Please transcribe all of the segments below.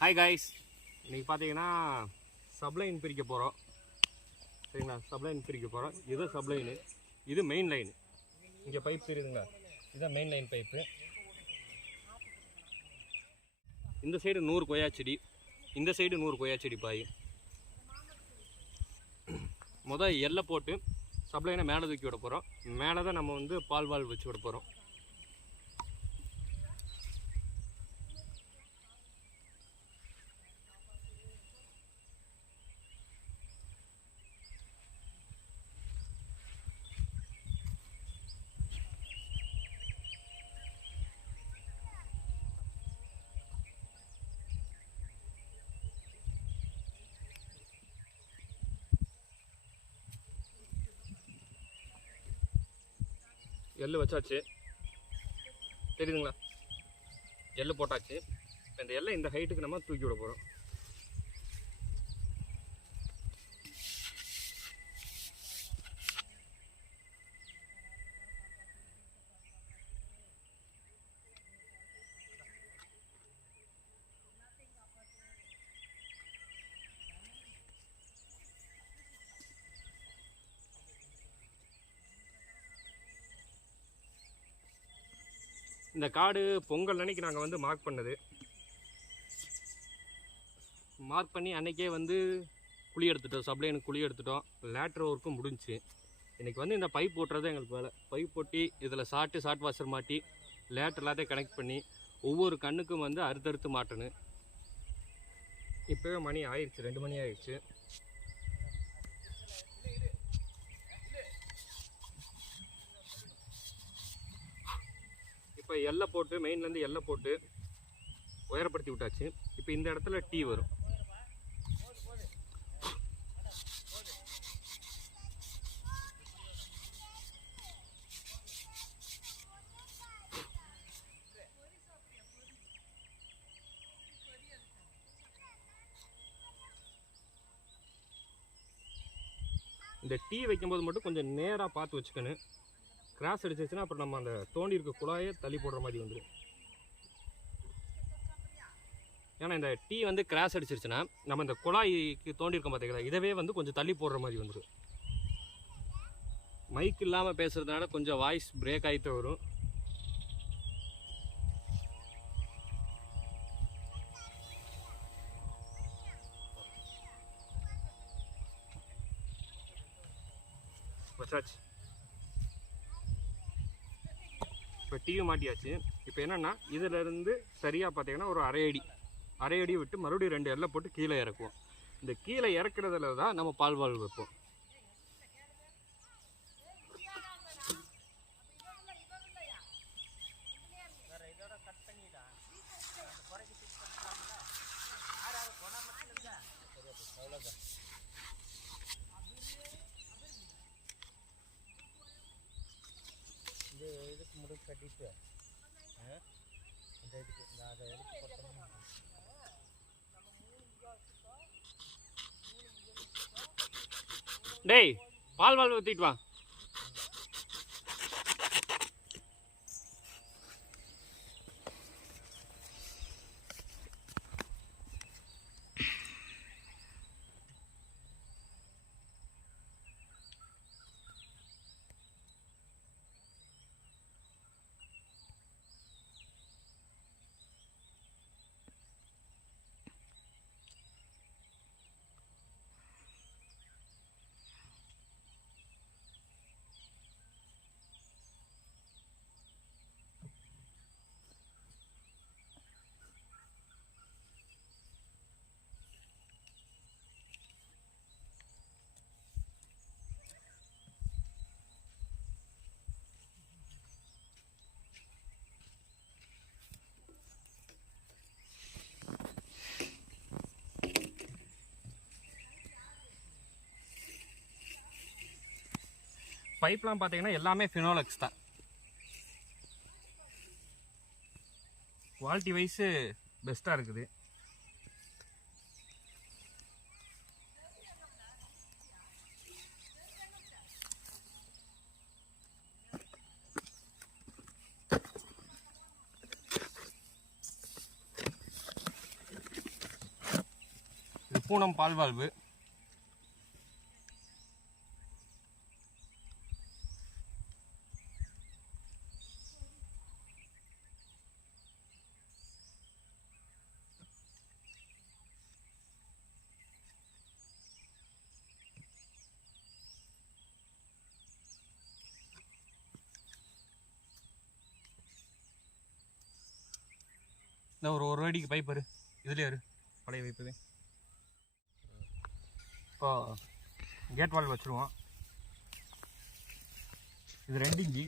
Hi guys, இன்றைக்கி பார்த்தீங்கன்னா சப்ளைன் பிரிக்க போகிறோம். சரிங்களா, சப்ளைன் பிரிக்க போகிறோம். இது சப்ளைனு, இது மெயின் லைனு. இங்கே பைப் தெரியுதுங்களா, இதுதான் மெயின் லைன் பைப்பு. இந்த சைடு 100 கொய்யா செடி, இந்த சைடு 100 கொய்யா செடி பாய். மொதல் எல்லை போட்டு சப்ளைனை மேலே தூக்கி விட போகிறோம். மேலே தான் நம்ம வந்து பால் வால் வச்சு விட போகிறோம். எள்ளு வச்சாச்சு, தெரியுதுங்களா, எள்ளு போட்டாச்சு. இப்போ இந்த எல்லை இந்த ஹைட்டுக்கு நம்ம தூக்கி விட போகிறோம். இந்த காடு பொங்கல் அன்னைக்கு நாங்கள் வந்து மார்க் பண்ணது. மார்க் பண்ணி அன்றைக்கே வந்து குழி எடுத்துட்டோம், சப்ளைனுக்கு குழி எடுத்துட்டோம். லேட்ரு ஒர்க்கும் முடிஞ்சிச்சு. இன்றைக்கி வந்து இந்த பைப் போட்டுறது எங்களுக்கு வேலை. பைப் போட்டி இதில் ஷார்ட் வாஷர் மாட்டி லேட்ரு எல்லாத்தையும் கனெக்ட் பண்ணி ஒவ்வொரு கண்ணுக்கும் வந்து அறுத்தறுத்து மாட்டணும். இப்போவே மணி ஆயிடுச்சு, 2 மணி ஆயிடுச்சு. இப்போ எல்லை போட்டு மெயின்லேருந்து எல்லை போட்டு உயரப்படுத்தி விட்டாச்சு. இப்போ இந்த இடத்துல டீ வரும். இந்த டீ வைக்கும்போது மட்டும் கொஞ்சம் நேராக பார்த்து வச்சுக்கணும். கிராஸ் அடிச்சிச்சுன்னா அப்புறம் நம்ம அந்த தோண்டி இருக்க குழாயை தள்ளி போடுற மாதிரி வந்துடும். ஏன்னா இந்த டீ வந்து கிராஸ் அடிச்சிருச்சுன்னா நம்ம இந்த குழாய்க்கு தோண்டி இருக்கோம் பார்த்தீங்களா, இதவே வந்து கொஞ்சம் தள்ளி போடுற மாதிரி வந்துடும். மைக் இல்லாமல் பேசுறதுனால கொஞ்சம் வாய்ஸ் பிரேக் ஆகிட்டு வரும். வச்சாச்சு, இப்போ டிவி மாட்டியாச்சு. இப்போ என்னென்னா இதிலேருந்து சரியாக பார்த்தீங்கன்னா ஒரு அரை அடி விட்டு மறுபடியும் 2 எல்லை போட்டு கீழே இறக்குவோம். இந்த கீழே இறக்குறதுல தான் நம்ம பால் வால்வு வைப்போம். இதுக்கு முடி கட்டிட்டு இந்த இதுக்கு அதை எடுத்து போட்டோம்னா டேய் பால் வால்வு ஊற்றிட்டு வா. பைப்லாம் பார்த்தீங்கன்னா எல்லாமே ஃபினோலெக்ஸ் தான். குவாலிட்டி வைஸு பெஸ்ட்டாக இருக்குது. பூனம் பால் வால்வு. இந்த ஒரு அடிக்கு பைப் வரு இதுலேயே இரு பழைய பைப்பு. இப்போ கேட் வால்வு வச்சுருவோம். இது 2 இன்ச்சி.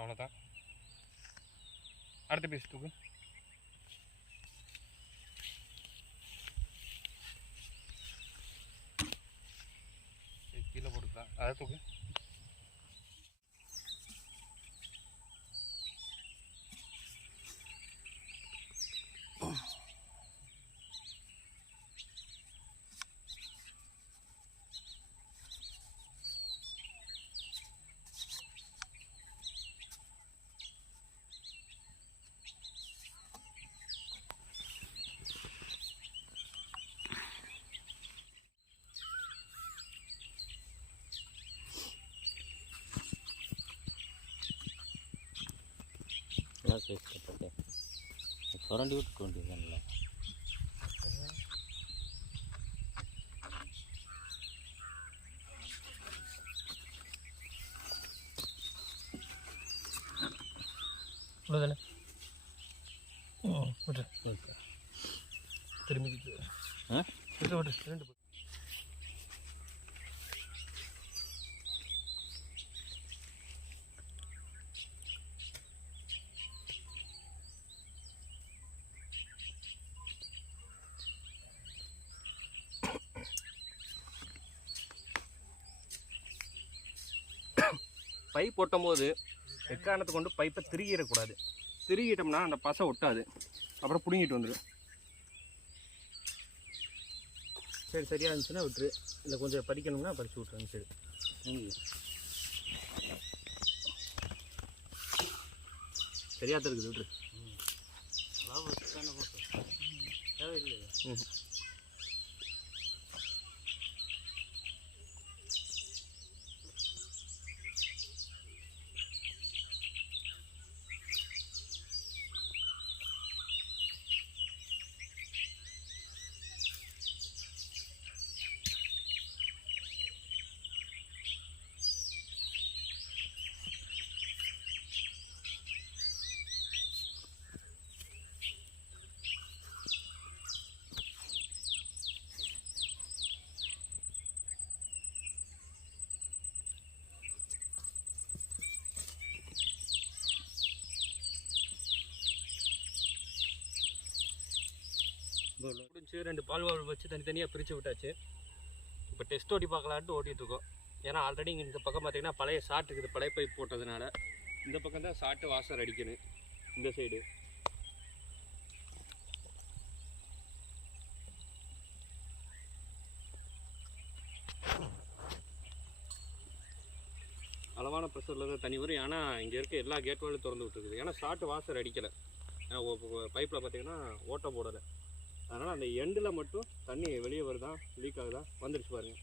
அவ்வளோதான். அடுத்த பீஸ் தூக்கு. கீழே போட்டுக்கலாம். அதை தூக்கு. சுரண்டி விட்டு வேண்டியதுல அவ்வளோதானே. விட்டு திரும்பி விட்டு விட்டு 2 பைப் போட்டும் போது எக்காரணத்தை கொண்டு பைப்பை திருகிடக்கூடாது. திருகிட்டோம்னா அந்த பசை ஒட்டாது, அப்புறம் பிடுங்கிட்டு வந்துடும். சரி, சரியாக இருந்துச்சுன்னா விட்டுரு. இல்லை கொஞ்சம் பறிக்கணும்னா பறித்து விட்ருங்க. சரி, சரியாக தான் இருக்குது, விட்டுரு. தேவையில்லை. முடிஞ்சு 2 பால் வால்வு வச்சு தனித்தனியாக பிரித்து விட்டாச்சு. இப்போ டெஸ்ட் ஓட்டி பார்க்கலான்ட்டு ஓட்டிகிட்டு இருக்கோம். ஏன்னா ஆல்ரெடி இங்கே இந்த பக்கம் பார்த்தீங்கன்னா பழைய ஷார்ட் இருக்குது. பழைய பைப் போட்டதுனால இந்த பக்கம் தான் ஷார்ட்டு வாசர் அடிக்கணும். இந்த சைடு அளவான ப்ரெஷரில் தான் தண்ணி வரும். ஏன்னா இங்கே இருக்க எல்லா கேட் வாலும் திறந்து விட்டுருக்குது. ஏன்னா ஷார்ட்டு வாசர் அடிக்கலை. பைப்பில் பார்த்தீங்கன்னா ஓட்டை போடலை. அதனால் அந்த எண்டில் மட்டும் தண்ணி வெளியே வருதா, லீக் ஆகுதா, வந்துடுச்சு பாருங்கள்.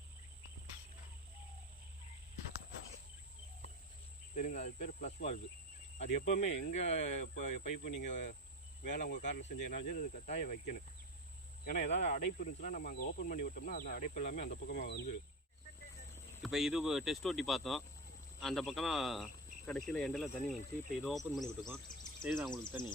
தெரியுங்க, அது பேர் ப்ளஸ் வால்வு. அது எப்போவுமே எங்கே இப்போ பைப்பு நீங்கள் வேலை உங்கள் காரில் செஞ்சீங்கன்னா அது கட்டாயம் வைக்கணும். ஏன்னா ஏதாவது அடைப்பு இருந்துச்சுன்னா நம்ம அங்கே ஓப்பன் பண்ணி விட்டோம்னா அந்த அடைப்பு எல்லாமே அந்த பக்கமாக வந்துடும். இப்போ இது டெஸ்ட் ஓட்டி பார்த்தோம், அந்த பக்கமாக கடைசியில் எண்டில் தண்ணி வந்துச்சு. இப்போ இதை ஓப்பன் பண்ணி விட்டுருக்கோம், சரிதான் உங்களுக்கு தண்ணி.